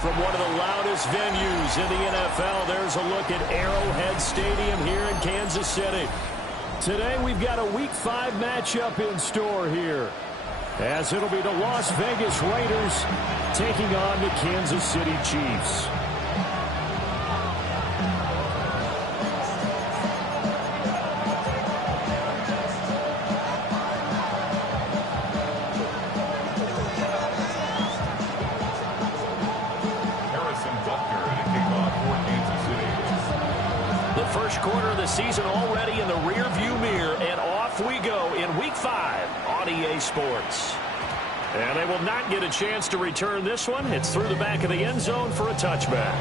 From one of the loudest venues in the NFL, there's a look at Arrowhead Stadium here in Kansas City. Today we've got a Week 5 matchup in store here, as it'll be the Las Vegas Raiders taking on the Kansas City Chiefs. First quarter of the season already in the rear-view mirror, and off we go in Week 5 on EA Sports. And they will not get a chance to return this one. It's through the back of the end zone for a touchback.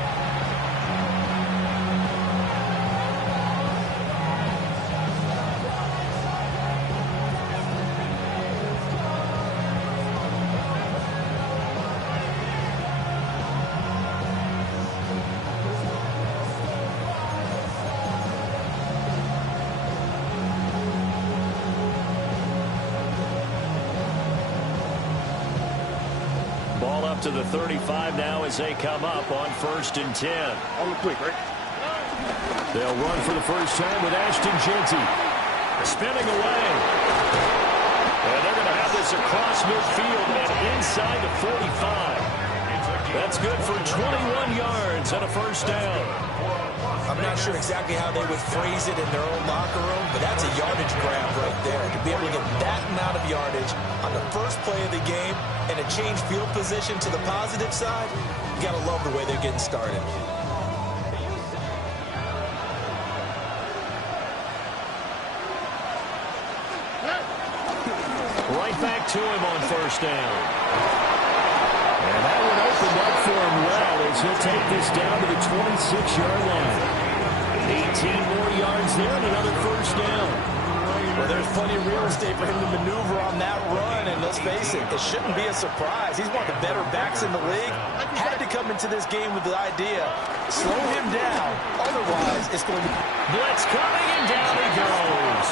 Ball up to the 35 now as they come up on 1st and 10. On the quick, right? They'll run for the first time with Ashton Jeanty. Spinning away. And they're going to have this across midfield and inside the 45. That's good for 21 yards and a first down. I'm not sure exactly how they would phrase it in their own locker room, but that's a yardage grab right there. To be able to get that amount of yardage on the first play of the game and a change field position to the positive side, you got to love the way they're getting started. Right back to him on first down. And that one opened up for him well as he'll take this down to the 26-yard line. 18 more yards there and another first down. Well, there's plenty of real estate for him to maneuver on that run, and let's face it, it shouldn't be a surprise. He's one of the better backs in the league. Had to come into this game with the idea, slow him down, otherwise it's going to be... Blitz coming, and down he goes.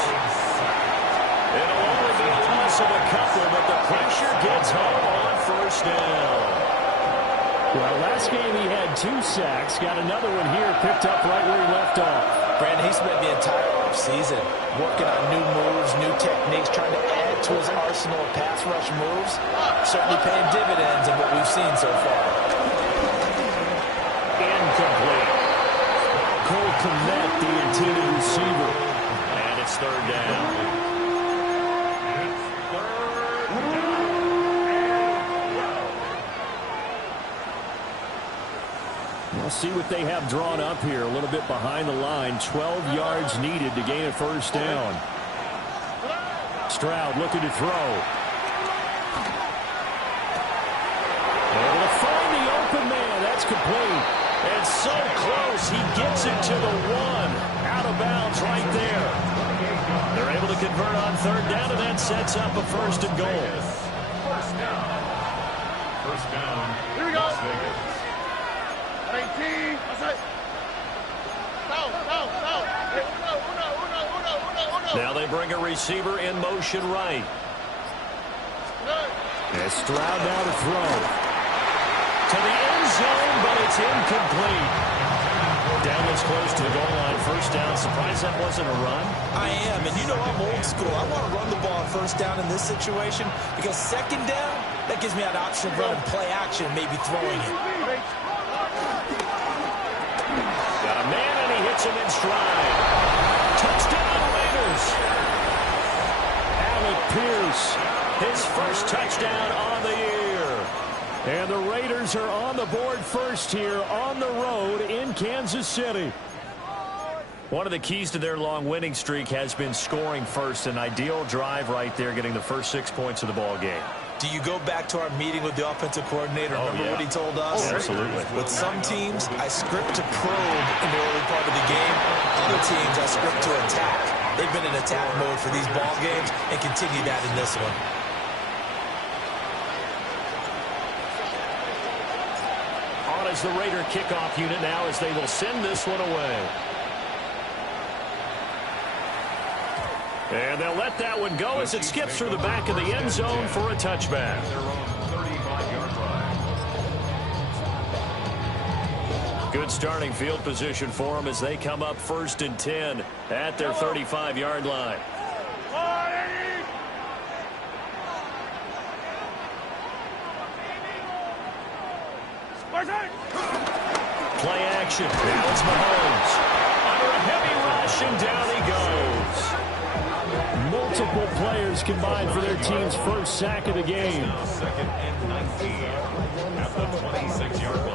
It'll only be a loss of a couple, but the pressure gets home on first down. Well, last game he had 2 sacks. Got another one here, picked up right where he left off. Brandon, he spent the entire offseason working on new moves, new techniques, trying to add to his arsenal of pass rush moves. Certainly paying dividends in what we've seen so far. Incomplete. Cole Kmet, the intended receiver. And it's 3rd down. We'll see what they have drawn up here. A little bit behind the line. 12 yards needed to gain a first down. Stroud looking to throw. Able to find the open man. That's complete. And so close. He gets it to the 1. Out of bounds right there. They're able to convert on 3rd down, and that sets up a 1st and goal. First down. First down. Here we go. 18. Now they bring a receiver in motion right. And Stroud now to throw. To the end zone, but it's incomplete. Down this close to the goal line. First down. Surprised that wasn't a run? I am, and you know I'm old school. I want to run the ball on first down in this situation because 2nd down, that gives me an option of running play action, maybe throwing it. Got a man, and he hits him in stride. Touchdown, Raiders. Alec Pierce, his first touchdown on the year. And the Raiders are on the board first here on the road in Kansas City. One of the keys to their long winning streak has been scoring first. An ideal drive right there, getting the first 6 points of the ball game. Do you go back to our meeting with the offensive coordinator? Remember what he told us? Oh, absolutely. With some teams, I script to probe in the early part of the game. Other teams, I script to attack. They've been in attack mode for these ball games and continue that in this one. On as the Raider kickoff unit now as they will send this one away. And they'll let that one go as it skips through the back of the end zone for a touchback. Good starting field position for them as they come up 1st and 10 at their 35-yard line. Play action. Now it's Mahomes. Under a heavy rush, and down he goes. Multiple players combined for their team's first sack of the game. 2nd and 19 at the 26-yard line.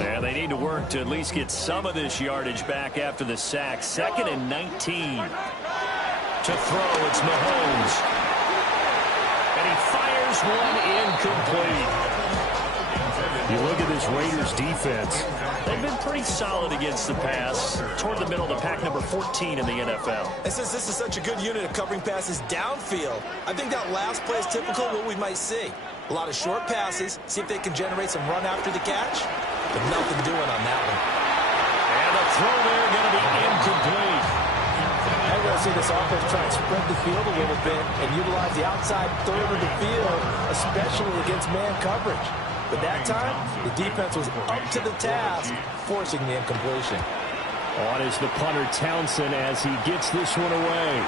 And they need to work to at least get some of this yardage back after the sack. 2nd and 19. To throw, it's Mahomes. And he fires one incomplete. You look at this Raiders defense. They've been pretty solid against the pass. Toward the middle of the pack, number 14 in the NFL. And since this is such a good unit of covering passes downfield, I think that last play is typical of what we might see. A lot of short passes, see if they can generate some run after the catch, but nothing doing on that one. And the throw there going to be incomplete. I'm going to see this offense try and spread the field a little bit and utilize the outside third of the field, especially against man coverage. But that time, the defense was up to the task, forcing the incompletion. On is the punter Townsend as he gets this one away.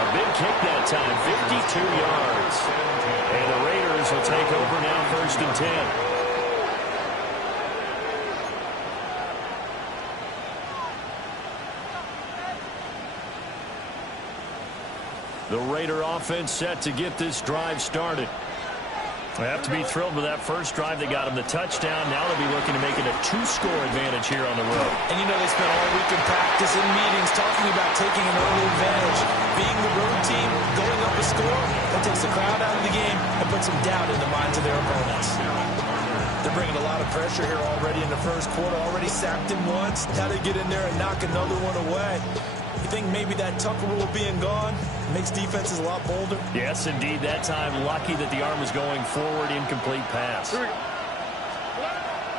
A big kick that time, 52 yards. And the Raiders will take over now 1st and 10. The Raider offense set to get this drive started. They have to be thrilled with that first drive. They got him the touchdown. Now they'll be looking to make it a 2-score advantage here on the road. And you know they spent all week in practice and meetings talking about taking an early advantage. Being the road team, going up a score, that takes the crowd out of the game and puts some doubt in the minds of their opponents. They're bringing a lot of pressure here already in the first quarter. Already sacked him once. Now they get in there and knock another one away. You think maybe that Tucker rule being gone makes defenses a lot bolder? Yes, indeed. That time, lucky that the arm was going forward. Incomplete pass.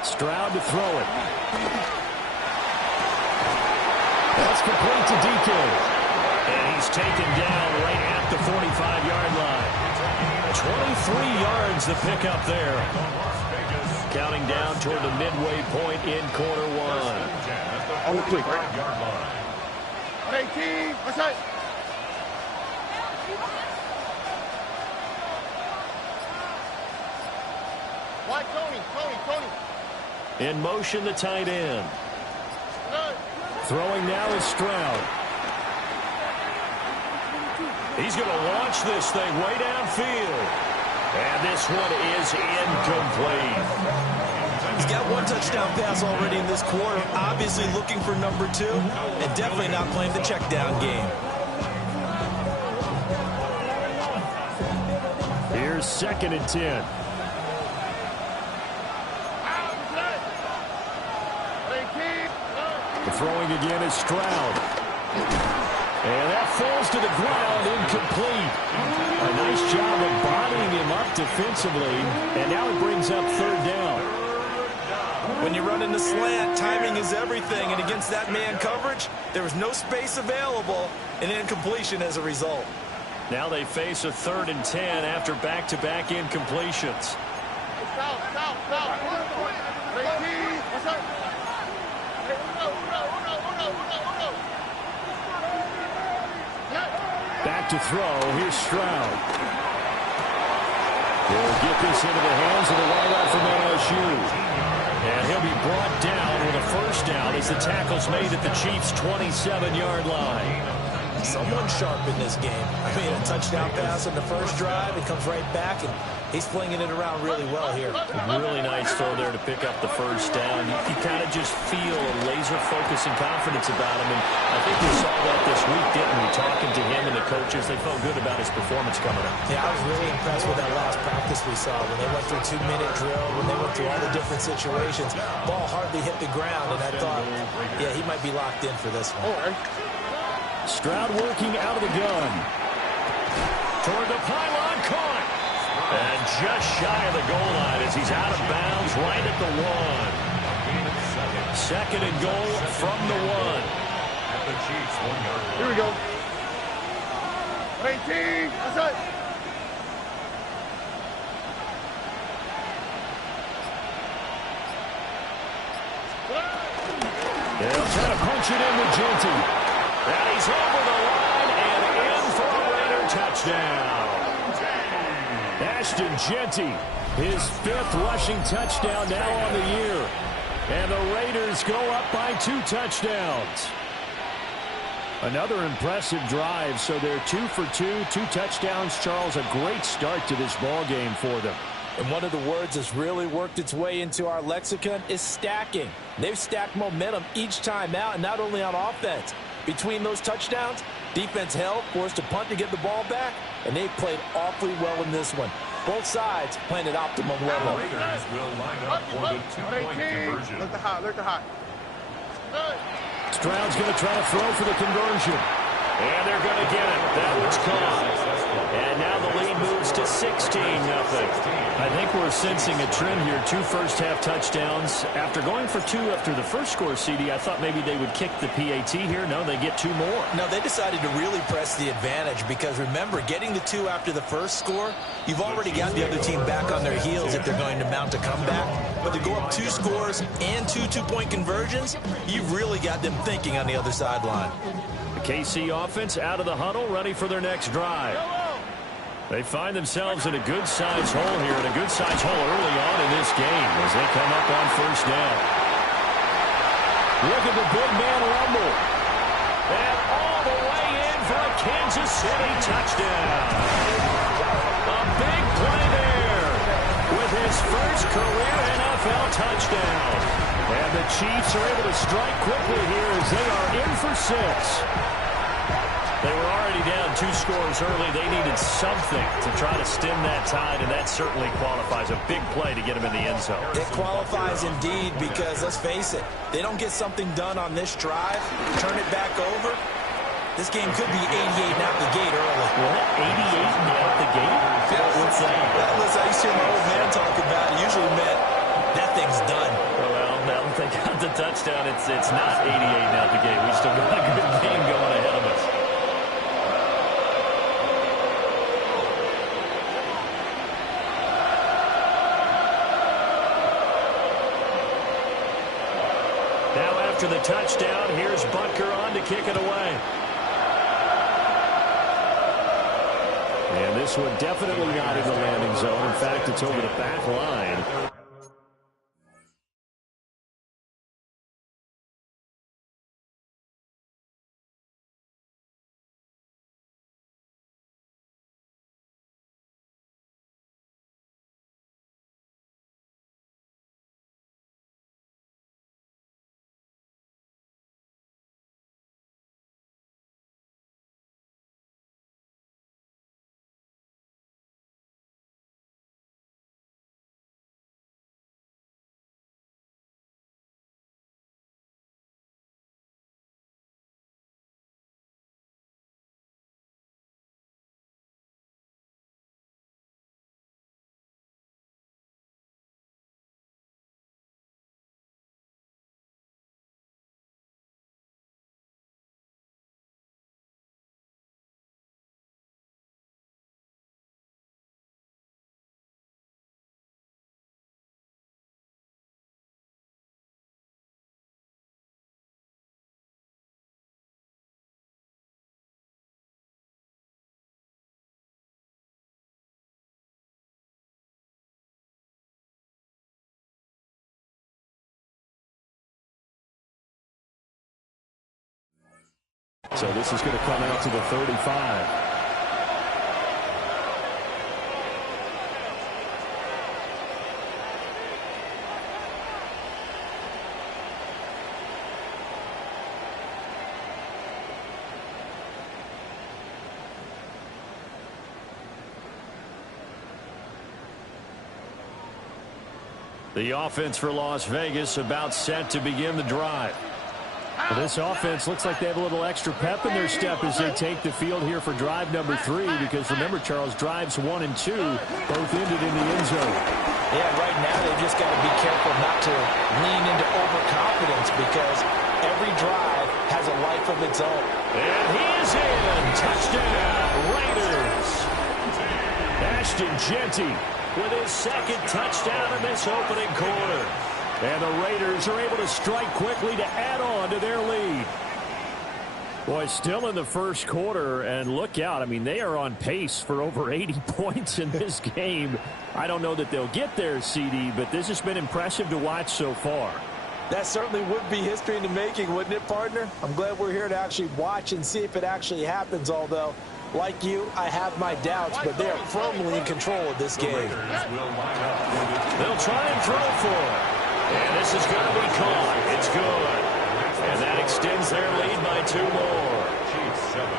Stroud to throw it. That's complete to DK. And he's taken down right at the 45-yard line. 23 yards the pickup there. Counting down toward the midway point in quarter one. On the quick. In motion, the tight end. Throwing now is Stroud. He's going to launch this thing way downfield. And this one is incomplete. He's got one touchdown pass already in this quarter. Obviously looking for number 2. And definitely not playing the check down game. Here's 2nd and 10. The throwing again is Stroud. And that falls to the ground, incomplete. A nice job of bodying him up defensively. And now it brings up 3rd down. When you run in the slant, timing is everything. And against that man coverage, there was no space available, and incompletion as a result. Now they face a 3rd and 10 after back-to-back incompletions. Back to throw. Here's Stroud. He'll get this into the hands of the wideout from LSU. And he'll be brought down with a 1st down as the tackle's made at the Chiefs' 27-yard line. Someone sharp in this game. I mean, a touchdown pass in the first drive. It comes right back, and he's flinging it around really well here. Really nice throw there to pick up the 1st down. You kind of just feel a laser focus and confidence about him. And I think we saw that this week, didn't we? Talking to him and the coaches, they felt good about his performance coming up. Yeah, I was really impressed with that last practice we saw when they went through 2-minute drill, when they went through all the different situations. Ball hardly hit the ground, and I thought, yeah, he might be locked in for this one. Stroud working out of the gun. Toward the pylon, caught. And just shy of the goal line as he's out of bounds right at the 1. Second and goal from the 1. At the Chiefs' 1 yard line. Here we go. 18. That's it. They'll try to punch it in with Genty. And he's over the line and in for a Raider touchdown. Ashton Genty, his 5th rushing touchdown now on the year. And the Raiders go up by 2 touchdowns. Another impressive drive, so they're 2 for 2, 2 touchdowns. Charles, a great start to this ball game for them. And one of the words that's really worked its way into our lexicon is stacking. They've stacked momentum each time out, and not only on offense. Between those touchdowns, defense held, forced a punt to get the ball back, and they played awfully well in this one. Both sides playing at optimum level. The Raiders will line up for the 2-point conversion. Look the hot. Stroud's going to try to throw for the conversion. And they're going to get it. That one's caught. And now the lead moves to 16-0. I think we're sensing a trend here. 2 first-half touchdowns. After going for 2 after the first score, CD, I thought maybe they would kick the PAT here. No, they get 2 more. No, they decided to really press the advantage because, remember, getting the 2 after the first score, you've already got the other team back on their heels if they're going to mount a comeback. But to go up 2 scores and 2 two-point conversions, you've really got them thinking on the other sideline. The KC offense out of the huddle, ready for their next drive. They find themselves in a good-sized hole here, and a good-sized hole early on in this game as they come up on first down. Look at the big man rumble. And all the way in for a Kansas City touchdown. A big play there with his first career NFL touchdown. And the Chiefs are able to strike quickly here as they are in for 6. They were already down 2 scores early. They needed something to try to stem that tide, and that certainly qualifies. A big play to get them in the end zone. It qualifies indeed because, let's face it, they don't get something done on this drive, turn it back over, this game could be 88 and out the gate early. What? 88 and out the gate? What's that? Listen, I used to hear my old man talk about it. Usually meant that thing's done. Well, now that they got the touchdown, it's not 88 and out the gate. We still got a good game going ahead of us. After the touchdown, here's Butker on to kick it away. And this one definitely not in the landing zone. In fact, it's over the back line. So this is going to come out to the 35. The offense for Las Vegas about set to begin the drive. Well, this offense looks like they have a little extra pep in their step as they take the field here for drive number 3, because remember, Charles, drives 1 and 2 both ended in the end zone. Yeah, right now they've just got to be careful not to lean into overconfidence because every drive has a life of its own. And he is in. Touchdown, Raiders. Ashton Jeanty with his second touchdown in this opening quarter. And the Raiders are able to strike quickly to add on to their lead. Boy, still in the first quarter, and look out. I mean, they are on pace for over 80 points in this game. I don't know that they'll get there, CD, but this has been impressive to watch so far. That certainly would be history in the making, wouldn't it, partner? I'm glad we're here to actually watch and see if it actually happens, although, like you, I have my doubts, but they are firmly in control of this game. They'll try and throw for it. And this is going to be caught. It's good. And that extends their lead by 2 more. Chiefs 7.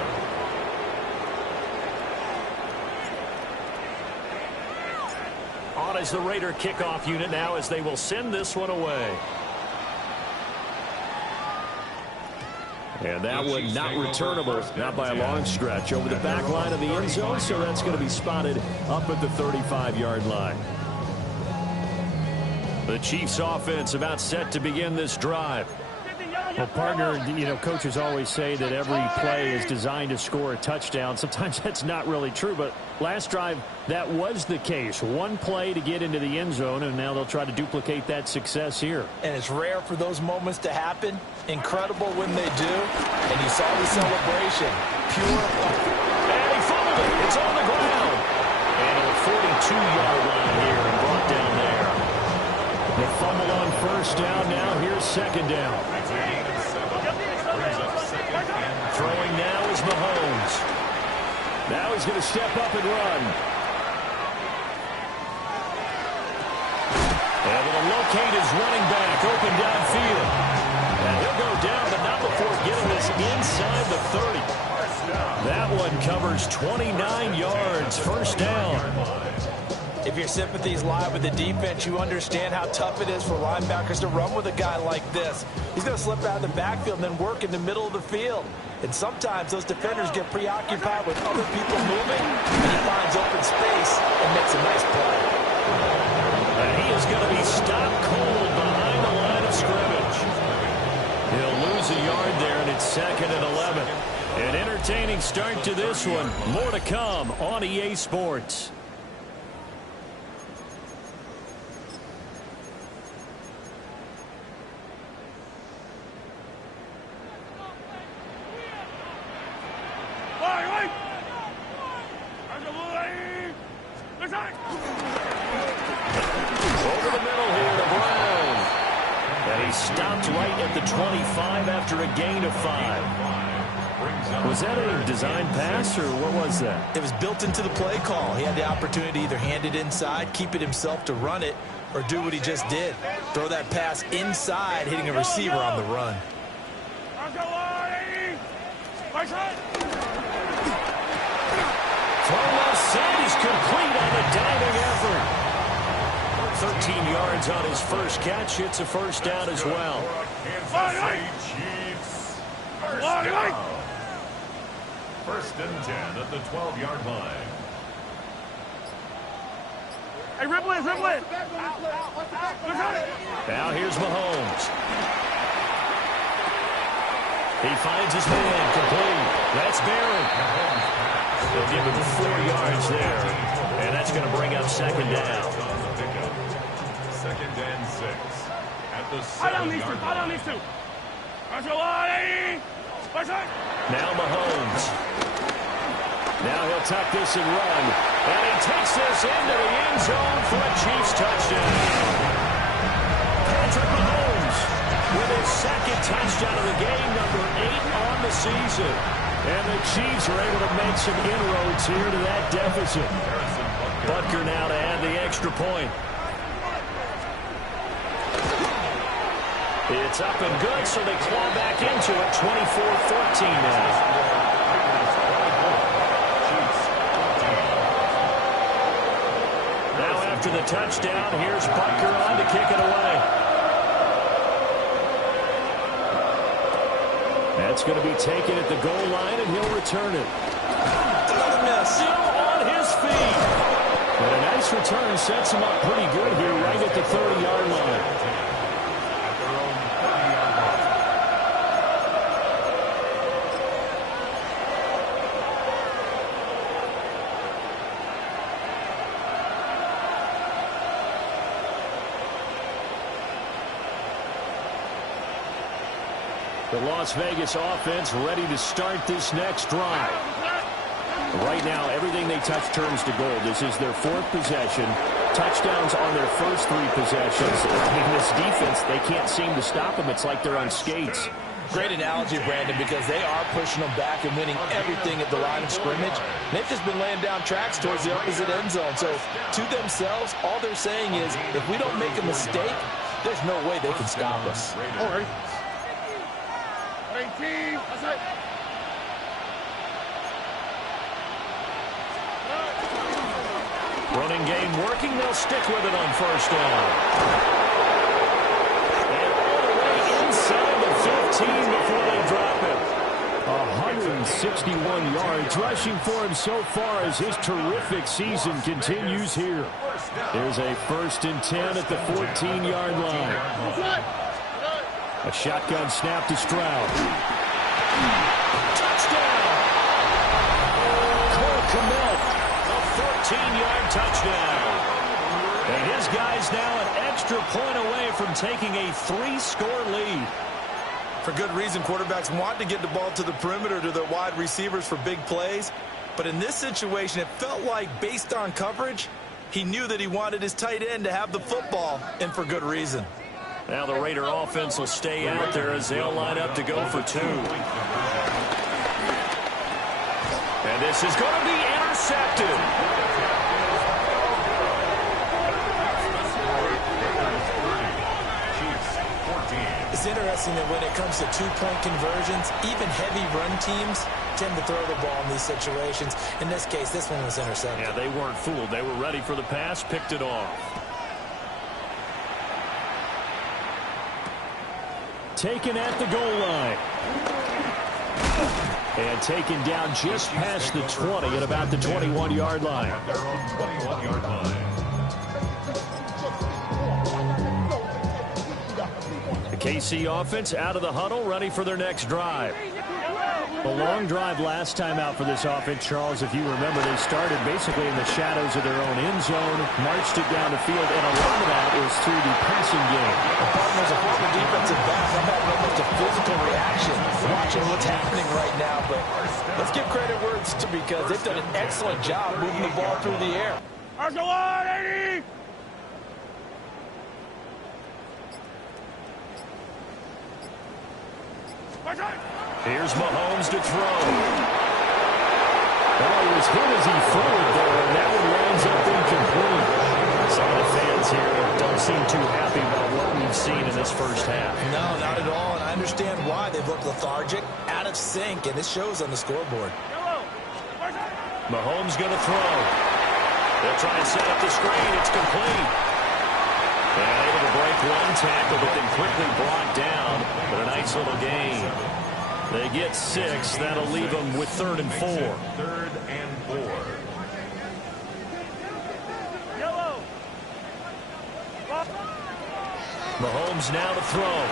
On is the Raider kickoff unit now as they will send this one away. And that one not returnable, not by a long stretch, over the back line of the end zone, so that's going to be spotted up at the 35-yard line. The Chiefs offense about set to begin this drive. Well, partner, you know, coaches always say that every play is designed to score a touchdown. Sometimes that's not really true, but last drive, that was the case. One play to get into the end zone, and now they'll try to duplicate that success here. And it's rare for those moments to happen. Incredible when they do. And you saw the celebration. Pure. And he fumbled it. It's on the ground. And a 42-yard line here and brought down there. The fumble on first down. Now here's second down. Throwing now is Mahomes. Now he's going to step up and run. Able to locate his running back open downfield. And he'll go down, but not before getting this inside the 30. That one covers 29 yards. First down. If your sympathies lie with the defense, you understand how tough it is for linebackers to run with a guy like this. He's going to slip out of the backfield and then work in the middle of the field. And sometimes those defenders get preoccupied with other people moving, and he finds open space and makes a nice play. And he is going to be stopped cold behind the line of scrimmage. He'll lose a yard there, and it's second and 11. An entertaining start to this one. More to come on EA Sports. Over the middle here to Brown. And he stopped right at the 25 after a gain of 5. Was that a design pass, or what was that? It was built into the play call. He had the opportunity to either hand it inside, keep it himself to run it, or do what he just did. Throw that pass inside, hitting a receiver on the run. Throw left side is complete on the diving effort. 13 yards on his first catch. It's a first down as well. Kansas City Chiefs. First and 10 at the 12-yard line. Hey, ripple it. Now here's Mahomes. He finds his man complete. That's Barron. They'll give him 4 yards there. And that's going to bring up second down. Second and 6 at the 7-yard line. Now Mahomes. Now he'll tuck this and run. And he takes this into the end zone for a Chiefs touchdown. Patrick Mahomes with his second touchdown of the game, number 8 on the season. And the Chiefs are able to make some inroads here to that deficit. Butker now to add the extra point. It's up and good, so they claw back into it, 24-14 now. Now after the touchdown, here's Butker on to kick it away. That's going to be taken at the goal line, and he'll return it. Another miss. Still on his feet. And a nice return sets him up pretty good here 30-yard line. The Las Vegas offense ready to start this next drive. Right now, everything they touch turns to gold. This is their fourth possession. Touchdowns on their first three possessions. I mean, this defense, they can't seem to stop them. It's like they're on skates. Great analogy, Brandon, because they are pushing them back and winning everything at the line of scrimmage. They've just been laying down tracks towards the opposite end zone. So, to themselves, all they're saying is, if we don't make a mistake, there's no way they can stop us. Running game working. They'll stick with it on first down. And all the way inside the 15 before they drop it. 161 yards rushing for him so far as his terrific season continues here. There's a 1st and 10 at the 14-yard line. A shotgun snap to Stroud. Touchdown! Cole Kmet, a 14-yard touchdown. And his guys now an extra point away from taking a 3-score lead. For good reason, quarterbacks want to get the ball to the perimeter to their wide receivers for big plays. But in this situation, it felt like, based on coverage, he knew that he wanted his tight end to have the football, and for good reason. Now the Raider offense will stay out there as they'll line up to go for 2. And this is going to be intercepted. It's interesting that when it comes to two-point conversions, even heavy run teams tend to throw the ball in these situations. In this case, this one was intercepted. Yeah, they weren't fooled. They were ready for the pass, picked it off. Taken at the goal line. And taken down just past the 20 at about the 21-yard line. The KC offense out of the huddle, ready for their next drive. A long drive last time out for this offense, Charles. If you remember, they started basically in the shadows of their own end zone, marched it down the field, and a lot of that was through the passing game. The partner's a former defensive back. That might be almost a physical reaction watching what's happening right now. But let's give credit where it's due because they've done an excellent job moving the ball through the air. Here's Mahomes to throw. Well, he was hit as he threw it there, and that one lands up incomplete. Some of the fans here don't seem too happy about what we've seen in this first half. No, not at all, and I understand why. They've looked lethargic, out of sync, and it shows on the scoreboard. Mahomes going to throw. They'll try and set up the screen. It's complete. And able to break one tackle, but then quickly brought down. But a nice little gain. They get 6. That'll leave them with 3rd and 4. 3rd and 4. Mahomes now to throw.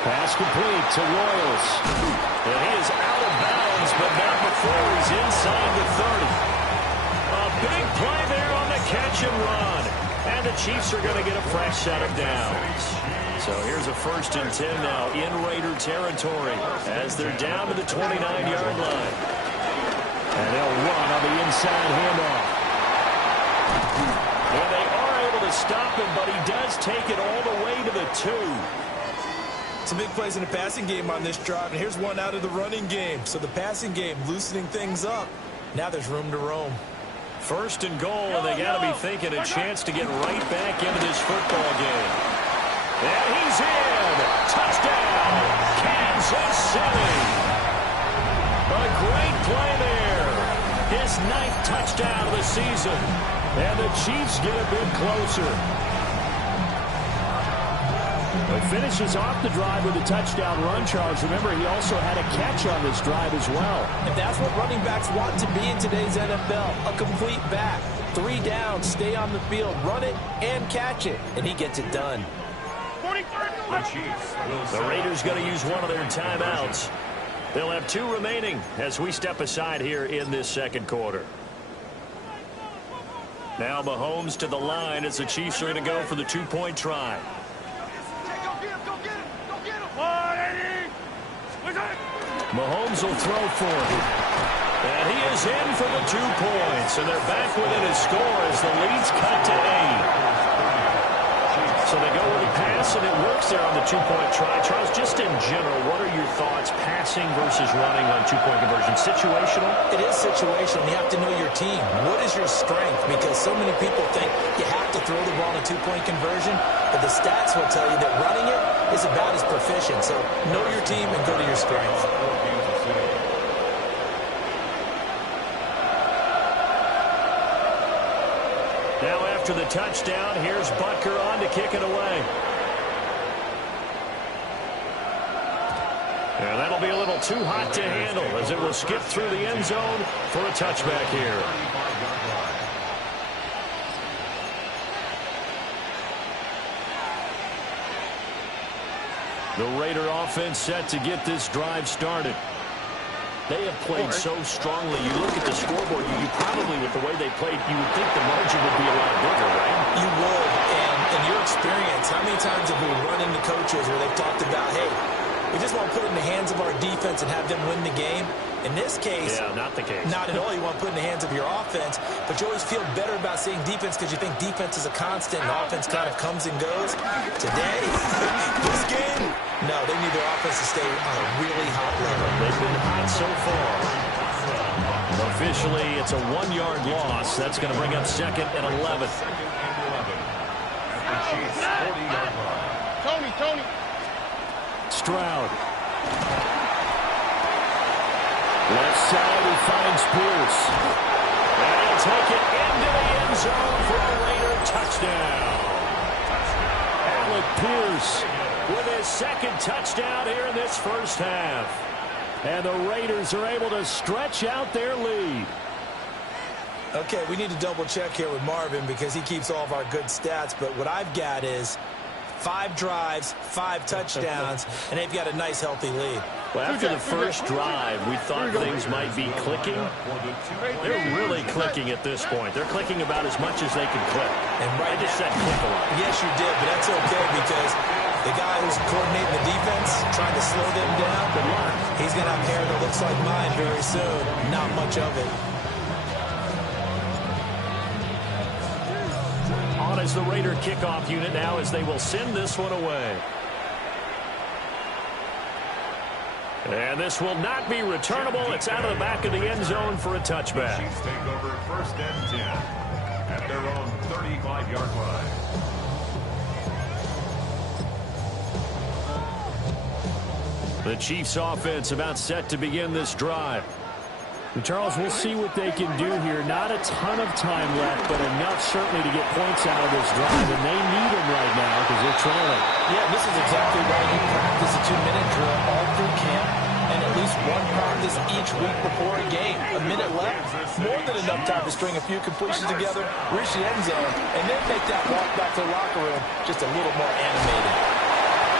Pass complete to Royals. And he is out of bounds, but not before he's inside the 30. A big play there on the catch and run. And the Chiefs are going to get a fresh set of downs. So here's a 1st and 10 now in Raider territory as they're down to the 29-yard line. And they'll run on the inside handoff. And they are able to stop him, but he does take it all the way to the 2. Some big plays in the passing game on this drive, and here's one out of the running game. So the passing game loosening things up. Now there's room to roam. 1st and goal, and they got to be thinking a chance to get right back into this football game. And he's in. Touchdown, Kansas City. A great play there. His 9th touchdown of the season. And the Chiefs get a bit closer. But finishes off the drive with a touchdown run, Charles. Remember, he also had a catch on this drive as well. And that's what running backs want to be in today's NFL, a complete back. 3 down, stay on the field, run it, and catch it. And he gets it done. The Raiders going to use one of their timeouts. They'll have 2 remaining as we step aside here in this second quarter. Now Mahomes to the line as the Chiefs are going to go for the 2-point try. Mahomes will throw for it. And he is in for the 2 points. And they're back within his score as the lead's cut to 8. So they go with a pass, and it works there on the 2-point try. Charles, just in general, what are your thoughts passing versus running on 2-point conversion? Situational? It is situational. You have to know your team. What is your strength? Because so many people think you have to throw the ball in a 2-point conversion, but the stats will tell you that running it is about as proficient. So know your team and go to your strength. Now after the touchdown, here's Butker on to kick it away. And that'll be a little too hot to handle as it will skip through the end zone for a touchback here. The Raider offense set to get this drive started. They have played so strongly. You look at the scoreboard, you probably, with the way they played, you would think the margin would be a lot bigger, right? You would. And in your experience, how many times have we run into coaches where they've talked about, hey, we just want to put it in the hands of our defense and have them win the game? In this case, yeah, not the case. Not at all. You want to put it in the hands of your offense, but you always feel better about seeing defense because you think defense is a constant and offense kind of comes and goes. Today, this game, no, they need their offense to stay on a really hot level. They've been hot so far. Officially, it's a 1-yard loss. That's going to bring up 2nd and 11. Tony. Stroud. Left side, he finds Pierce. And he'll take it into the end zone for a Raider touchdown. Alec Pierce with his 2nd touchdown here in this first half. And the Raiders are able to stretch out their lead. Okay, we need to double check here with Marvin because he keeps all of our good stats. But what I've got is 5 drives, 5 touchdowns, and they've got a nice, healthy lead. Well, after the first drive, we thought things might be clicking. They're really clicking at this point. They're clicking about as much as they can click. And right I just said click a lot. Yes, you did, but that's okay because the guy who's coordinating the defense, trying to slow them down, he's going to have hair that looks like mine very soon. Not much of it. On as the Raider kickoff unit now as they will send this one away. And this will not be returnable. It's out of the back of the end zone for a touchback. Chiefs take over 1st and 10 at their own 35-yard line. The Chiefs offense about set to begin this drive. Charles, we'll see what they can do here. Not a ton of time left, but enough certainly to get points out of this drive, and they need them right now because they're trailing. Yeah, this is exactly why you practice a 2-minute drill all through camp and at least one practice each week before a game. A minute left, more than enough time to string a few completions together, reach the end zone, and then make that walk back to the locker room just a little more animated.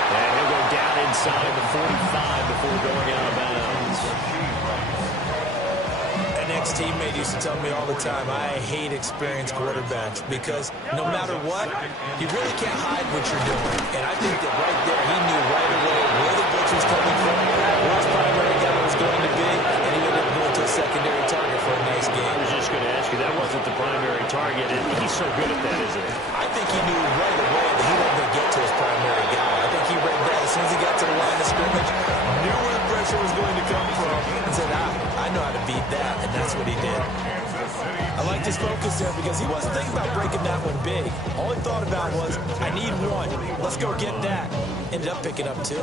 And he'll go down inside the 45 before going out of bounds. An ex-teammate used to tell me all the time, I hate experienced quarterbacks because no matter what, you really can't hide what you're doing. And I think that right there, he knew right away where the blitz was coming from, where his primary guy was going to be, and he ended up going to a secondary target for a nice game. I was just going to ask you, that wasn't the primary target, and he's so good at that, isn't he? I think he knew right away that he wasn't going to get to his primary guy. I think he read that as soon as he got to the line of scrimmage, knew where the pressure was going to come from, and said, I know how to beat that, and that's what he did. I liked his focus there because he wasn't thinking about breaking that one big. All he thought about was, I need one. Let's go get that. Ended up picking up 2.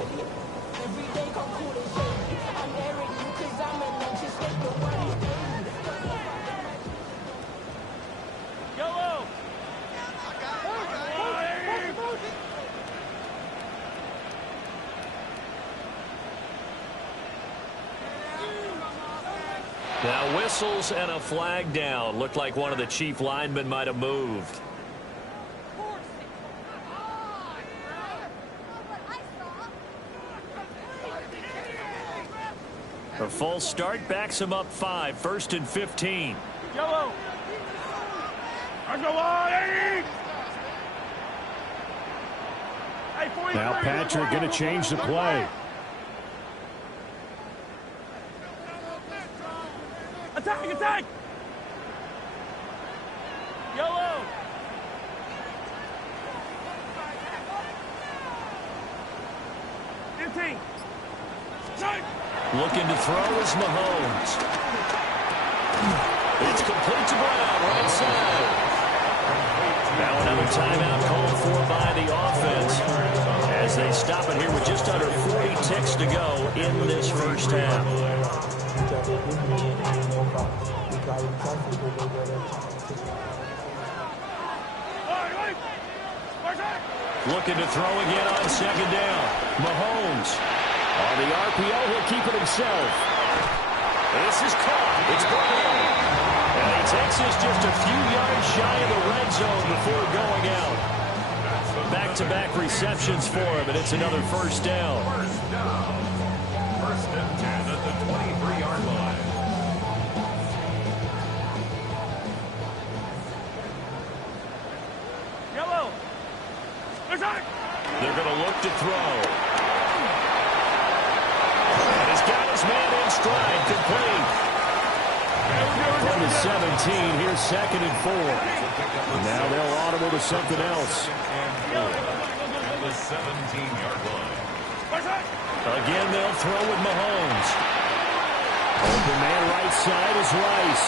Now whistles and a flag down. Looked like one of the chief linemen might have moved. A full start backs him up 5. 1st and 15. Yellow. Now Patrick going to change the play. Attack, attack. Yellow. Looking to throw is Mahomes. It's complete to Brown, right side. Now another timeout called for by the offense as they stop it here with just under 40 ticks to go in this first half. Looking to throw again on 2nd down. Mahomes. On the RPO, he'll keep it himself. This is caught. It's Brown. And he takes this just a few yards shy of the red zone before going out. Back-to-back receptions for him, and it's another first down. First and 10 at the 23-yard line. Yellow. They're going to look to throw. And he's got his man in stride, complete. From the 17, here's 2nd and 4. Now they'll audible to something else. At the 17-yard line. Again, they'll throw with Mahomes. Open man right side is Rice.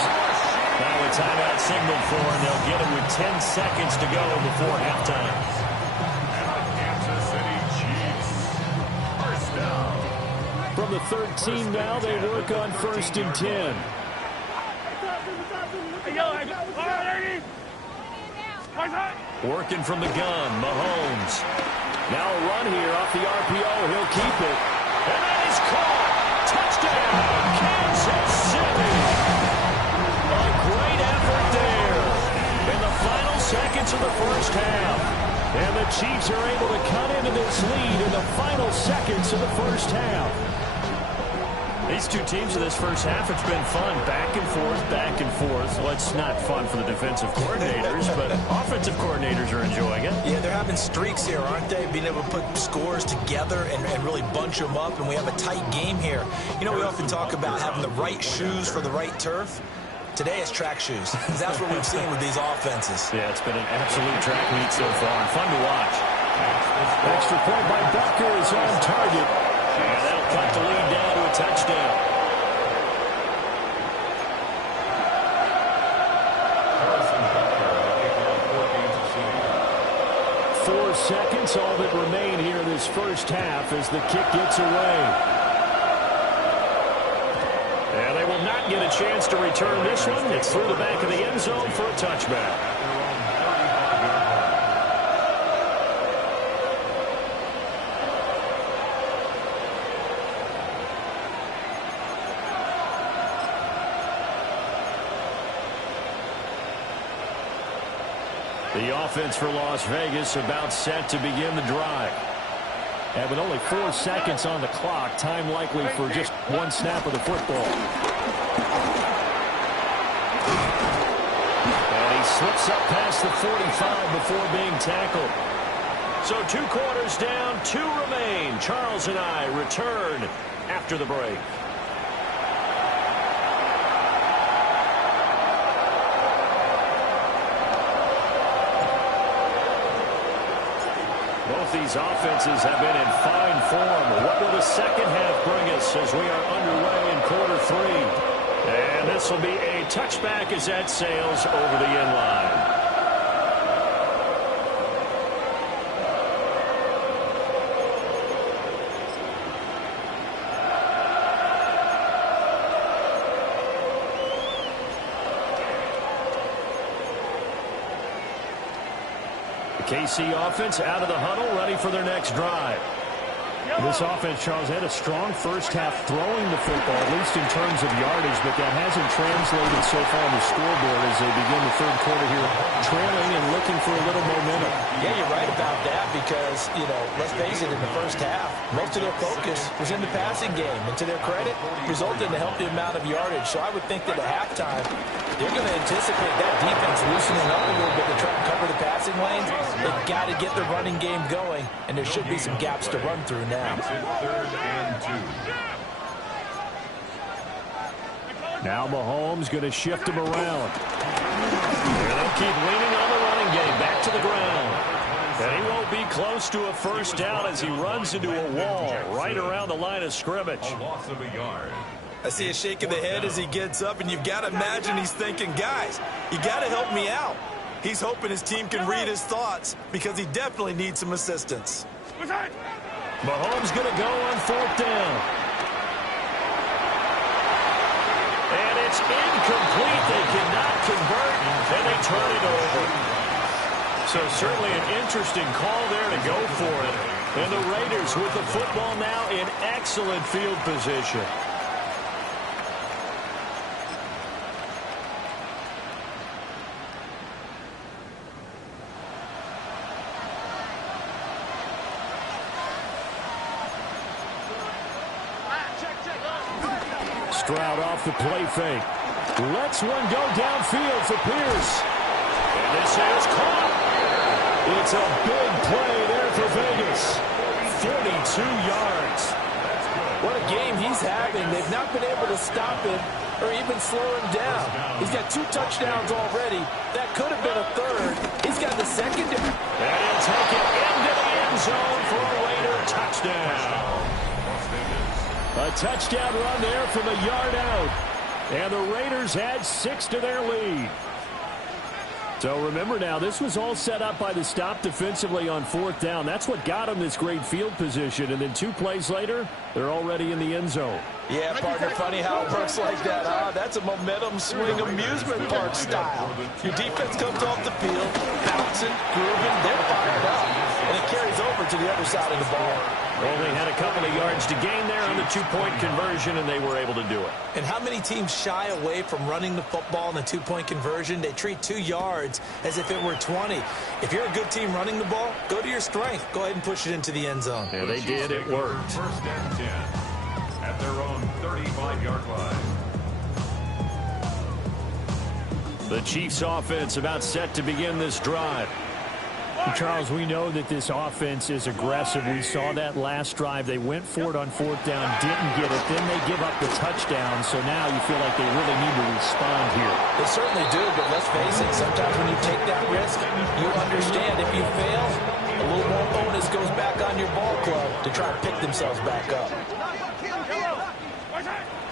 Now a timeout signal for him. They'll get it with 10 seconds to go before halftime. And the Kansas City Chiefs. First down. From the 13 now, they work on 1st and 10. Working from the gun, Mahomes. Now a run here off the RPO. He'll keep it. And that is caught. Touchdown, Kansas City. A great effort there in the final seconds of the first half. And the Chiefs are able to cut into this lead in the final seconds of the first half. These two teams in this first half, it's been fun. Back and forth, back and forth. Well, it's not fun for the defensive coordinators, but offensive coordinators are enjoying it. Yeah, they're having streaks here, aren't they? Being able to put scores together and really bunch them up, and we have a tight game here. You know, we often talk about having the right shoes for the right turf. Today it's track shoes. That's what we've seen with these offenses. Yeah, it's been an absolute track meet so far, and fun to watch. Extra point by Bucker is on target. And that'll cut the lead down to a touchdown. Harrison Butker, a 4 seconds, all that remain here in this first half as the kick gets away. And they will not get a chance to return this one. It's through the back of the end zone for a touchback. The offense for Las Vegas about set to begin the drive. And with only 4 seconds on the clock, time likely for just one snap of the football. And he slips up past the 45 before being tackled. So 2 quarters down, 2 remain. Charles and I return after the break. Both these offenses have been in fine form. What will the second half bring us as we are underway in quarter 3? And this will be a touchback as that sails over the end line. KC offense out of the huddle, ready for their next drive. This offense, Charles, had a strong first half throwing the football, at least in terms of yardage, but that hasn't translated so far on the scoreboard as they begin the third quarter here, trailing and looking for a little momentum. Yeah, you're right about that because, let's face it, in the first half, most of their focus was in the passing game. And to their credit, resulted in a healthy amount of yardage. So I would think that at halftime, they're going to anticipate that defense loosening up a little bit to try to cover the passing lanes. They've got to get the running game going, and there should be some gaps to run through now. Third and 2. Now Mahomes going to shift him around. And they'll keep leaning on the running game. Back to the ground. And he won't be close to a first down as he runs into a wall right around the line of scrimmage. A loss of a yard. I see a shake of the head as he gets up, and you've got to imagine he's thinking, guys, you got to help me out. He's hoping his team can read his thoughts because he definitely needs some assistance. Mahomes going to go on fourth down. And it's incomplete. They cannot convert, and they turn it over. So certainly an interesting call there to go for it. And the Raiders with the football now in excellent field position. Stroud off the play fake. Lets one go downfield for Pierce. And this is caught. It's a big play there for Vegas. 42 yards. What a game he's having. They've not been able to stop him or even slow him down. He's got 2 touchdowns already. That could have been a third. He's got the second. And he'll take it into the end zone for a Raider touchdown. A touchdown run there from a yard out. And the Raiders add 6 to their lead. So remember now, this was all set up by the stop defensively on fourth down. That's what got them this great field position. And then 2 plays later, they're already in the end zone. Yeah, partner, funny how it works like that, huh? That's a momentum swing amusement park style. Your defense comes off the field, bouncing, grooving, they're fired up. And it carries over to the other side of the ball. Only had a couple of yards to gain there on the 2-point conversion, and they were able to do it. And how many teams shy away from running the football in the 2-point conversion? They treat 2 yards as if it were 20. If you're a good team running the ball, go to your strength. Go ahead and push it into the end zone. Yeah, they did. It worked. First and 10 at their own 35-yard line. The Chiefs offense about set to begin this drive. Charles, we know that this offense is aggressive. We saw that last drive. They went for it on fourth down, didn't get it. Then they give up the touchdown. So now you feel like they really need to respond here. They certainly do, but let's face it, sometimes when you take that risk, you understand if you fail, a little more onus goes back on your ball club to try to pick themselves back up.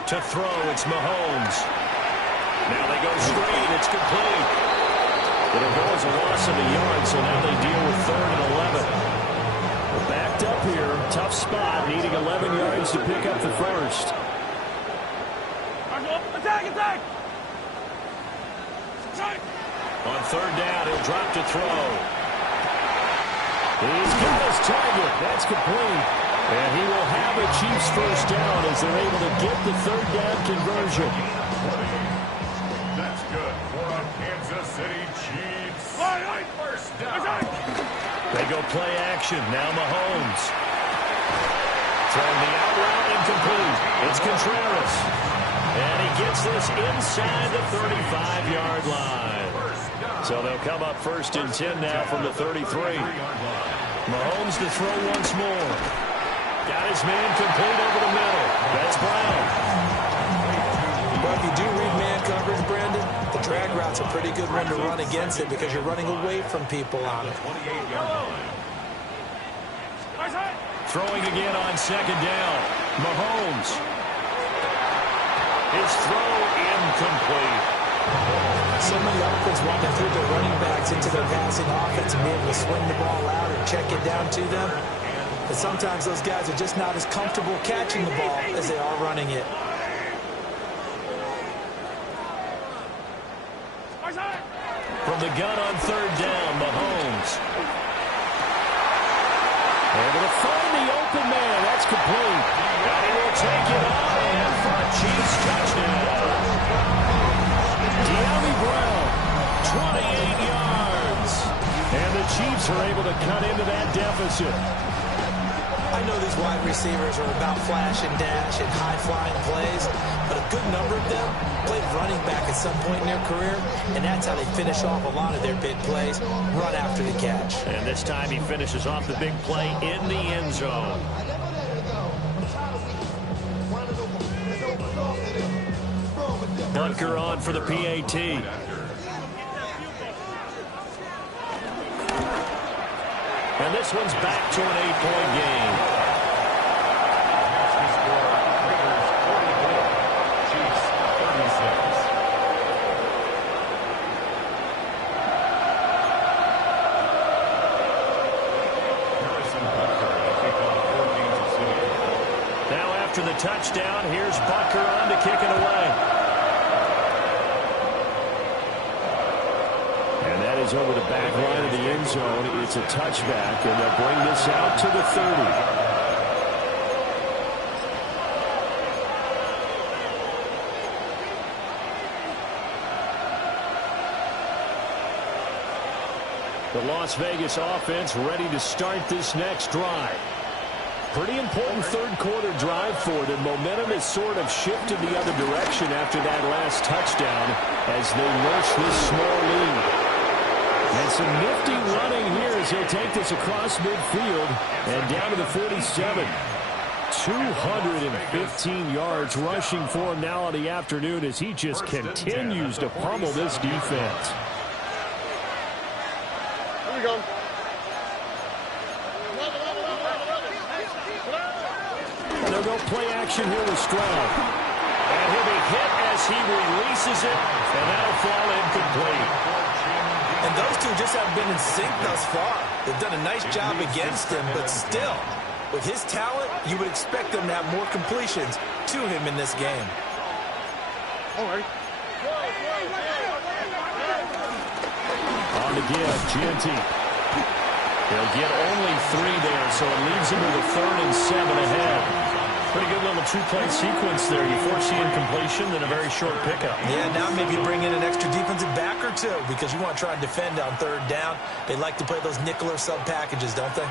To throw, it's Mahomes. Now they go straight. It's complete. It'll go as a loss of a yard, so now they deal with 3rd and 11. They're backed up here. Tough spot, needing 11 yards to pick up the first. Attack! On 3rd down, he'll drop to throw. He's got his target. That's complete. And he will have a Chiefs first down as they're able to get the 3rd down conversion. That's good for a Kansas City Chiefs. First down. They go play action. Now Mahomes. Throwing the out route incomplete. It's Contreras. And he gets this inside the 35-yard line. So they'll come up 1st and 10 now from the 33. Mahomes to throw once more. Got his man complete over the middle. That's Brown. But if you do read man coverage, Brandon, the drag route's a pretty good one to run against it because you're running away from people on it. Throwing again on 2nd down. Mahomes. His throw incomplete. So many offenses want to throw their running backs into their passing offense and be able to swing the ball out and check it down to them. But sometimes those guys are just not as comfortable catching the ball as they are running it. From the gun on 3rd down, Mahomes. Able to find the open open man. That's complete. And he will take it on for a Chiefs touchdown. De'Ami Brown, 28 yards. And the Chiefs are able to cut into that deficit. I know these wide receivers are about flash and dash and high-flying plays, but a good number of them played running back at some point in their career, and that's how they finish off a lot of their big plays, run after the catch. And this time he finishes off the big play in the end zone. Bunker on for the PAT. And this one's back to an 8-point game. Chiefs 36. Now after the touchdown, here's Bunker on to kick it away. Over the back line of the end zone. It's a touchback, and they'll bring this out to the 30. The Las Vegas offense ready to start this next drive. Pretty important third quarter drive for them. Momentum has sort of shifted the other direction after that last touchdown as they nurse this small lead. And some nifty running here as he'll take this across midfield and down to the 47. 215 yards rushing for him now on the afternoon as he just continues to pummel this defense. Here we go. And they'll go play action here with Stroud. And he'll be hit as he releases it, and that'll fall incomplete. And those two just haven't been in sync thus far. They've done a nice job against him, but still, with his talent, you would expect them to have more completions to him in this game. All right. On the give, Gianti. He'll get only 3 there, so it leaves him with a 3rd and 7 ahead. Pretty good little two-play sequence there. You force the incompletion, then a very short pickup. Yeah, now maybe bring in an extra defensive back or two because you want to try and defend on 3rd down. They like to play those nickel or sub packages, don't they?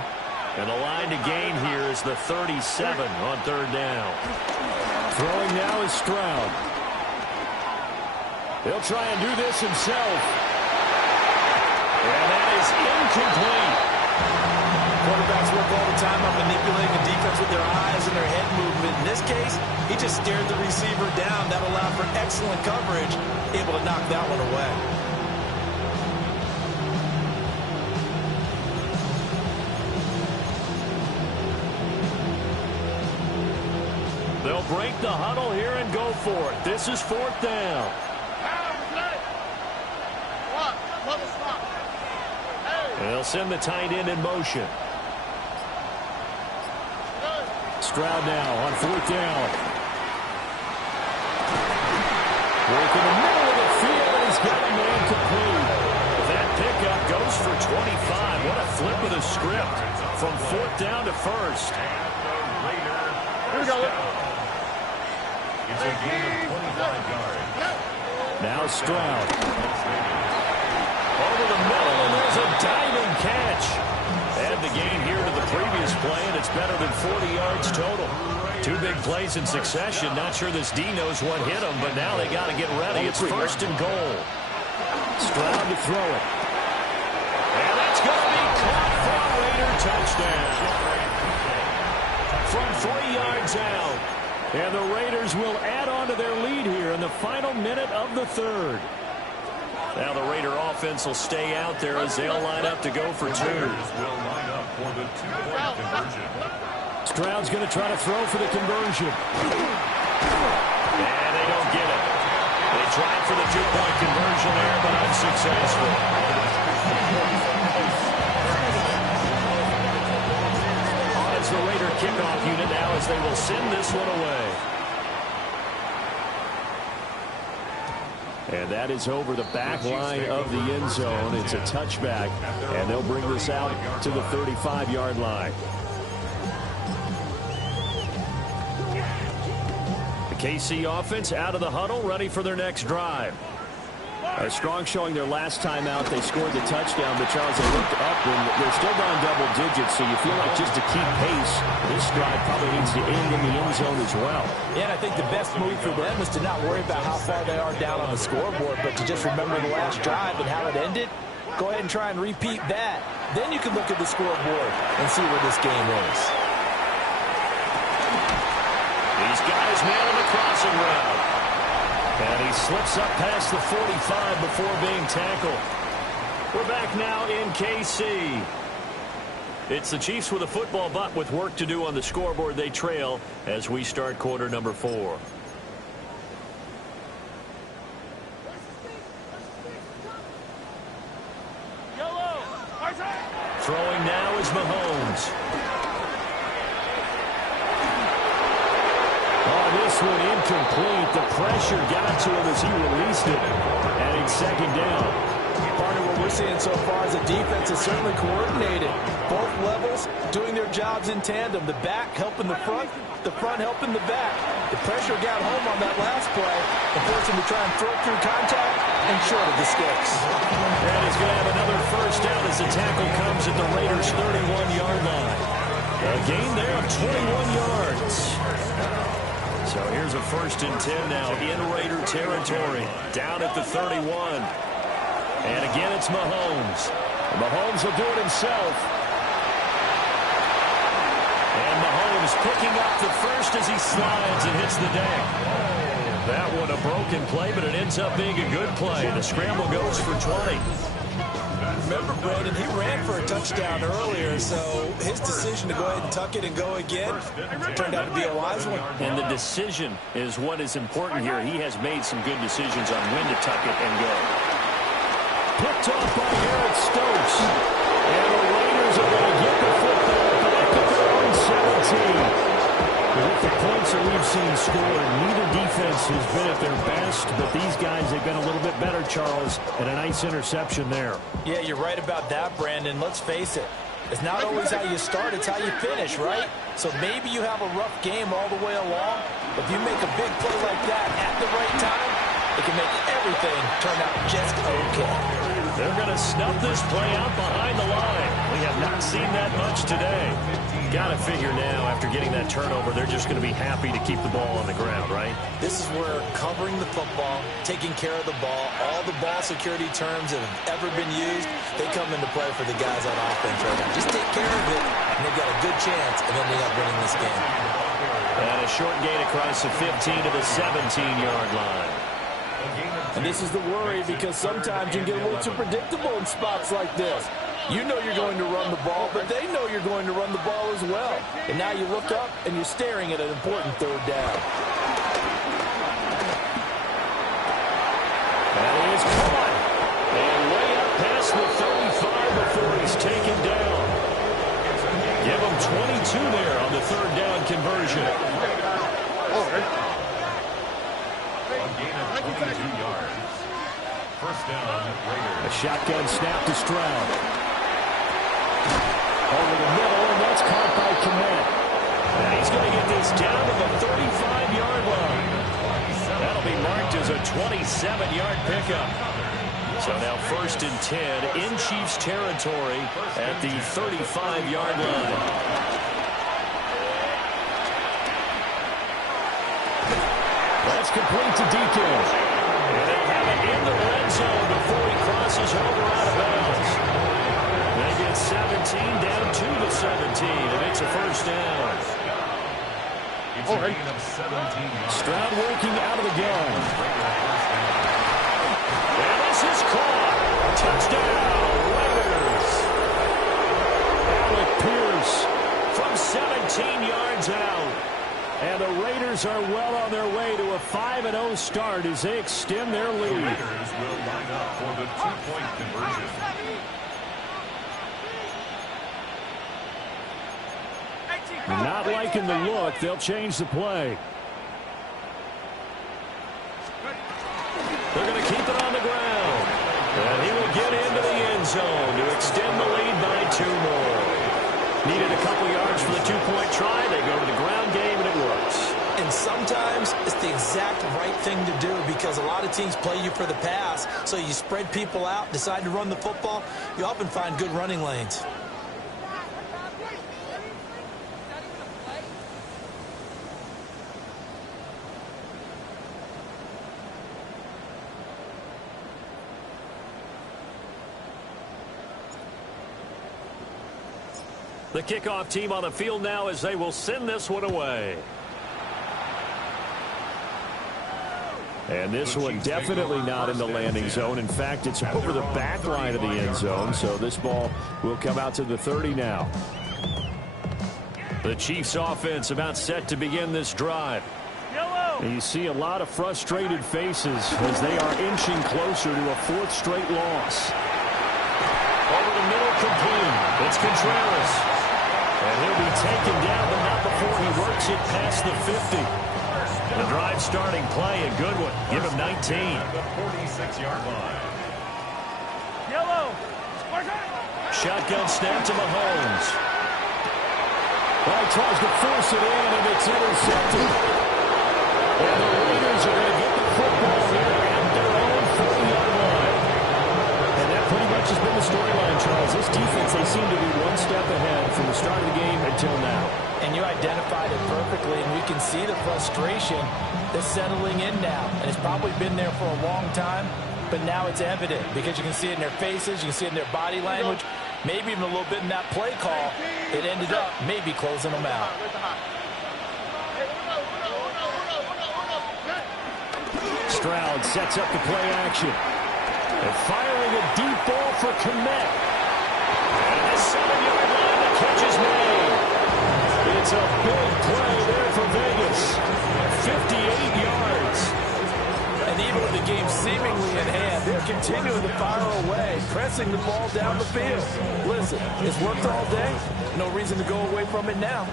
And the line to gain here is the 37 on 3rd down. Throwing now is Stroud. He'll try and do this himself. And that is incomplete. Quarterbacks work all the time on manipulating the defense with their eyes and their head movement. In this case, he just stared the receiver down. That allowed for excellent coverage, able to knock that one away. They'll break the huddle here and go for it. This is 4th down. And they'll send the tight end in motion. Stroud now on 4th down. Work in the middle of the field, and he's got a man complete. That pickup goes for 25. What a flip of the script from 4th down to 1st. Here we go. It's a gain of 25 yards. Now Stroud. Over the middle, and there's a diving catch. Add the gain here to the previous play, and it's better than 40 yards total. 2 big plays in succession. Not sure this D knows what hit him, but now they got to get ready. It's 1st and goal. Stroud to throw it. And that's going to be caught for a Raider touchdown. From 3 yards out. And the Raiders will add on to their lead here in the final minute of the 3rd. Now the Raider offense will stay out there as they'll line up to go for 2. Will line up for the 2-point conversion. Stroud's going to try to throw for the conversion. And they don't get it. They tried for the 2-point conversion there, but unsuccessful. On is the Raider kickoff unit now as they will send this one away. And that is over the back line of the end zone. It's a touchback, and they'll bring this out to the 35-yard line. KC offense out of the huddle, ready for their next drive. A strong showing their last time out. They scored the touchdown, but Charles, they looked up and they're still down double digits, so you feel like just to keep pace, this drive probably needs to end in the end zone as well. Yeah, and I think the best move for them is to not worry about how far they are down on the scoreboard, but to just remember the last drive and how it ended. Go ahead and try and repeat that. Then you can look at the scoreboard and see where this game is. These guys man the crossing route. And he slips up past the 45 before being tackled. We're back now in KC. It's the Chiefs with a football, but with work to do on the scoreboard. They trail as we start quarter number 4. Throwing now is Mahomes. This one incomplete. The pressure got to him as he released it. And it's second down. Partner, what we're seeing so far is the defense is certainly coordinated. Both levels doing their jobs in tandem. The back helping the front helping the back. The pressure got home on that last play and forced him to try and throw through contact and short of the sticks. And he's going to have another first down as the tackle comes at the Raiders' 31-yard line. A gain there of 21 yards. So here's a 1st and 10 now in Raider territory, down at the 31. And again, it's Mahomes. Mahomes will do it himself. And Mahomes picking up the first as he slides and hits the deck. That one a broken play, but it ends up being a good play. The scramble goes for 20. Remember, Brandon, he ran for a touchdown earlier, so his decision to go ahead and tuck it and go again turned out to be a wise one. And the decision is what is important here. He has made some good decisions on when to tuck it and go. Picked off by Eric Stokes. And the Raiders are going to get the football back at their own 17. With the points that we've seen scored, neither defense has been at their best, but these guys have been a little bit better, Charles, and a nice interception there. Yeah, you're right about that, Brandon. Let's face it. It's not always how you start, it's how you finish, right? So maybe you have a rough game all the way along, but if you make a big play like that at the right time, it can make everything turn out just okay. They're going to snub this play out behind the line. We have not seen that much today. Got to figure now, after getting that turnover, they're just going to be happy to keep the ball on the ground, right? This is where covering the football, taking care of the ball, all the ball security terms that have ever been used, they come into play for the guys on offense right now. Just take care of it, and they've got a good chance of ending up winning this game. And a short gain across the 15 to the 17-yard line. And this is the worry, because sometimes you can get a little too predictable in spots like this. You know you're going to run the ball, but they know you're going to run the ball as well. And now you look up, and you're staring at an important 3rd down. That is caught. And way up past the 35 before he's taken down. Give him 22 there on the 3rd down conversion. First down, Raiders. A shotgun snap to Stroud. Over the middle, and that's caught by Kmet. And he's going to get this down to the 35-yard line. That'll be marked as a 27-yard pickup. So now 1st and 10 in Chiefs territory at the 35-yard line. That's complete to Deacon. And they have it in the red zone before he crosses over out of bounds. They get 17 down to the 17, and it's a first down. It's a gain of 17 yards. Stroud working out of the gun. And this is caught. Touchdown, Raiders. Alec Pierce From 17 yards out. And the Raiders are well on their way to a 5-0 start as they extend their lead. The Raiders will line up for the 2-point conversion. Not liking the look. They'll change the play. They're going to keep it on the ground. And he will get into the end zone to extend the lead by 2 more. Needed a couple yards for the 2-point try. They go to the ground game, and it works. And sometimes it's the exact right thing to do because a lot of teams play you for the pass, so you spread people out, decide to run the football, you often find good running lanes. The kickoff team on the field now as they will send this one away. And this one definitely not in the landing zone. In fact, it's over the back line of the end zone, so this ball will come out to the 30 now. The Chiefs offense about set to begin this drive. And you see a lot of frustrated faces as they are inching closer to a fourth straight loss. Over the middle, complete. It's Contreras. And he'll be taken down, but not before he works it past the 50. The drive starting play, a good one. Give him 19. The 46-yard line. Shotgun snap to Mahomes. Well, he tries to force it in, and it's intercepted. And the Raiders are going to get the football here at their own 40-yard line. And that pretty much has been the storyline, Charles. This defense, they seem to be one step ahead from the start of the game until now. And you identified it perfectly, and we can see the frustration that's settling in now. And it's probably been there for a long time, but now it's evident because you can see it in their faces, you can see it in their body language, maybe even a little bit in that play call. It ended up maybe closing them out. Stroud sets up the play action. And firing a deep ball for Kmet. And this 7-yard line, the catch is made. It's a big play there for Vegas. 58 yards. And even with the game seemingly in hand, they're continuing to fire away, pressing the ball down the field. Listen, it's worked all day. No reason to go away from it now.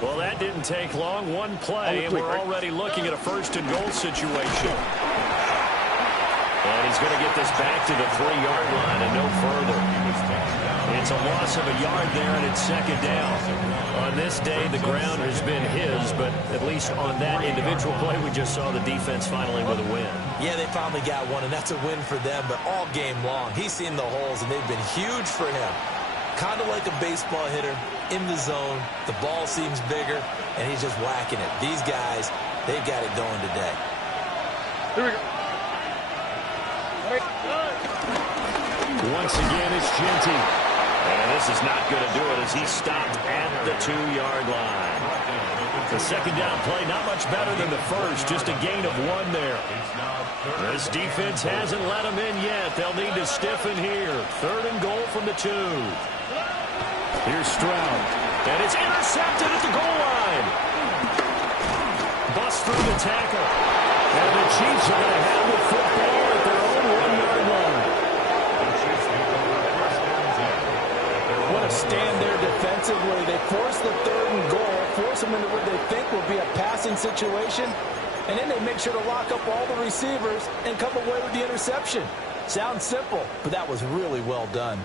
Well, that didn't take long. One play, and we're already looking at a first-and-goal situation. And he's going to get this back to the 3-yard line and no further. It's a loss of a yard there, and it's second down. On this day, the ground has been his, but at least on that individual play, we just saw the defense finally with a win. Yeah, they finally got one, and that's a win for them, but all game long, he's seen the holes, and they've been huge for him. Kind of like a baseball hitter in the zone. The ball seems bigger, and he's just whacking it. These guys, they've got it going today. Here we go. Once again, it's Genty. And this is not going to do it as he stopped at the 2-yard line. The second down play, not much better than the first, just a gain of 1 there. This defense hasn't let them in yet. They'll need to stiffen here. 3rd and goal from the 2. Here's Stroud. And it's intercepted at the goal line. Bust through the tackle. And the Chiefs are going to have the football at their own 1-yard line. Want to stand there defensively. They force the 3rd and goal, force them into what they think will be a passing situation, and then they make sure to lock up all the receivers and come away with the interception. Sounds simple, but that was really well done.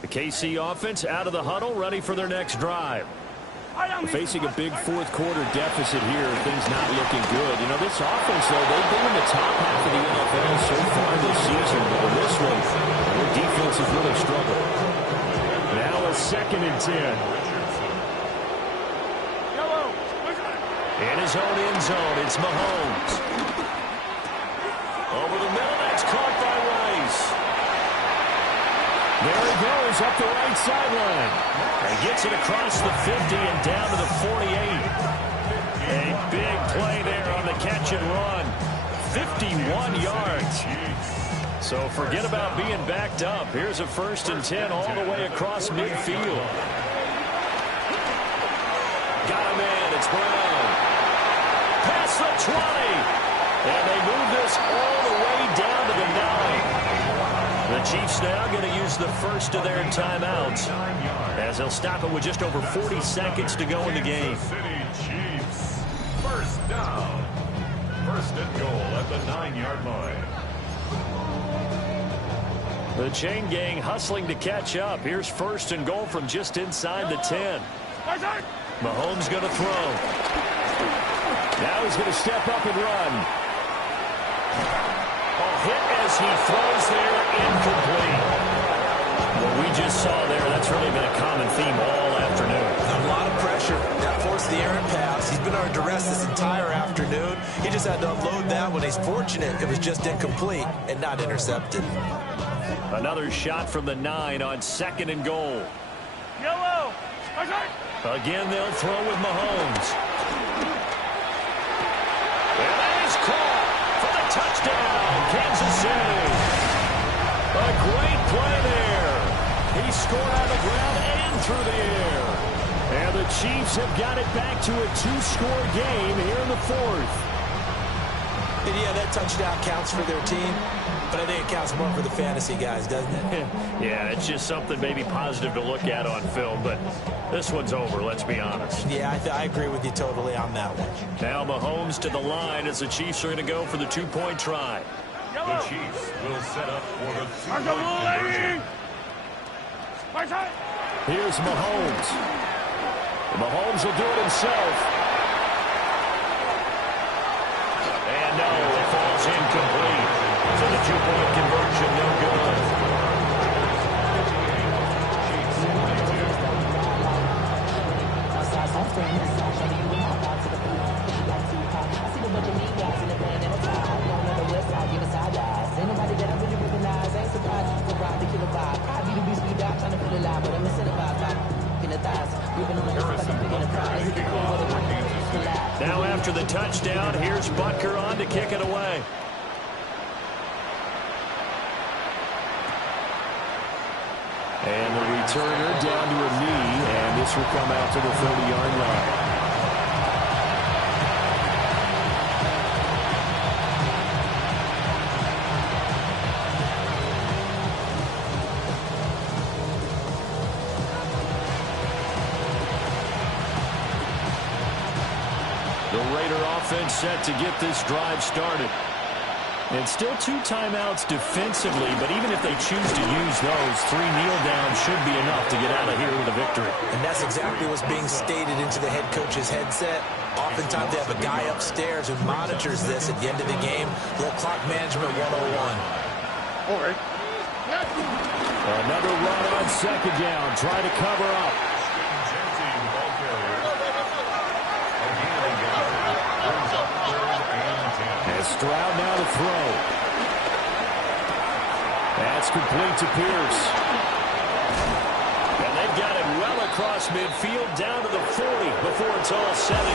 The KC offense out of the huddle, ready for their next drive. Facing a big fourth-quarter deficit here, things not looking good. You know, this offense, though, they've been in the top half of the NFL so far this season, but in this one, their defense has really struggled. Now a 2nd and 10. In his own end zone, it's Mahomes. Over the middle, that's caught by Rice. There he goes up the right sideline. And gets it across the 50 and down to the 48. A big play there on the catch and run. 51 yards. So forget about being backed up. Here's a 1st and 10 all the way across midfield. Got a man. It's Brown. Past the 20. And they move this all the way down to the 9. The Chiefs now going to use the first of their timeouts as they'll stop it with just over 40 seconds to go in the game. Chiefs. First down. 1st and goal at the 9-yard line. The chain gang hustling to catch up. Here's 1st and goal from just inside the 10. Mahomes going to throw. Now he's going to step up and run. Hit as he throws there, incomplete. What we just saw there, that's really been a common theme all afternoon. A lot of pressure. That forced the errant pass. He's been under duress this entire afternoon. He just had to unload that when he's fortunate it was just incomplete and not intercepted. Another shot from the 9 on 2nd and goal. Yellow. Again, they'll throw with Mahomes. And that is caught for the touchdown, Kansas City. A great play there. He scored on the ground and through the air. And the Chiefs have got it back to a 2-score game here in the 4th. And yeah, that touchdown counts for their team, but I think it counts more for the fantasy guys, doesn't it? Yeah, it's just something maybe positive to look at on film, but this one's over, let's be honest. Yeah, I agree with you totally on that one. Now Mahomes to the line as the Chiefs are going to go for the 2-point try. The Chiefs will set up for the 2-point conversion. Here's Mahomes. Mahomes will do it himself. And no, it falls incomplete. So the 2-point conversion, no good. Now after the touchdown, here's Butker on to kick it away. And the returner down to a knee, and this will come out to the 30-yard line. The Raider offense set to get this drive started. And still 2 timeouts defensively, but even if they choose to use those, 3 kneel downs should be enough to get out of here with a victory. And that's exactly what's being stated into the head coach's headset. Oftentimes they have a guy upstairs who monitors this at the end of the game. Little clock management 101. All right. Another run on 2nd down. Try to cover up. And Stroud now to throw. That's complete to Pierce. And they've got it well across midfield down to the 40 before it's all said and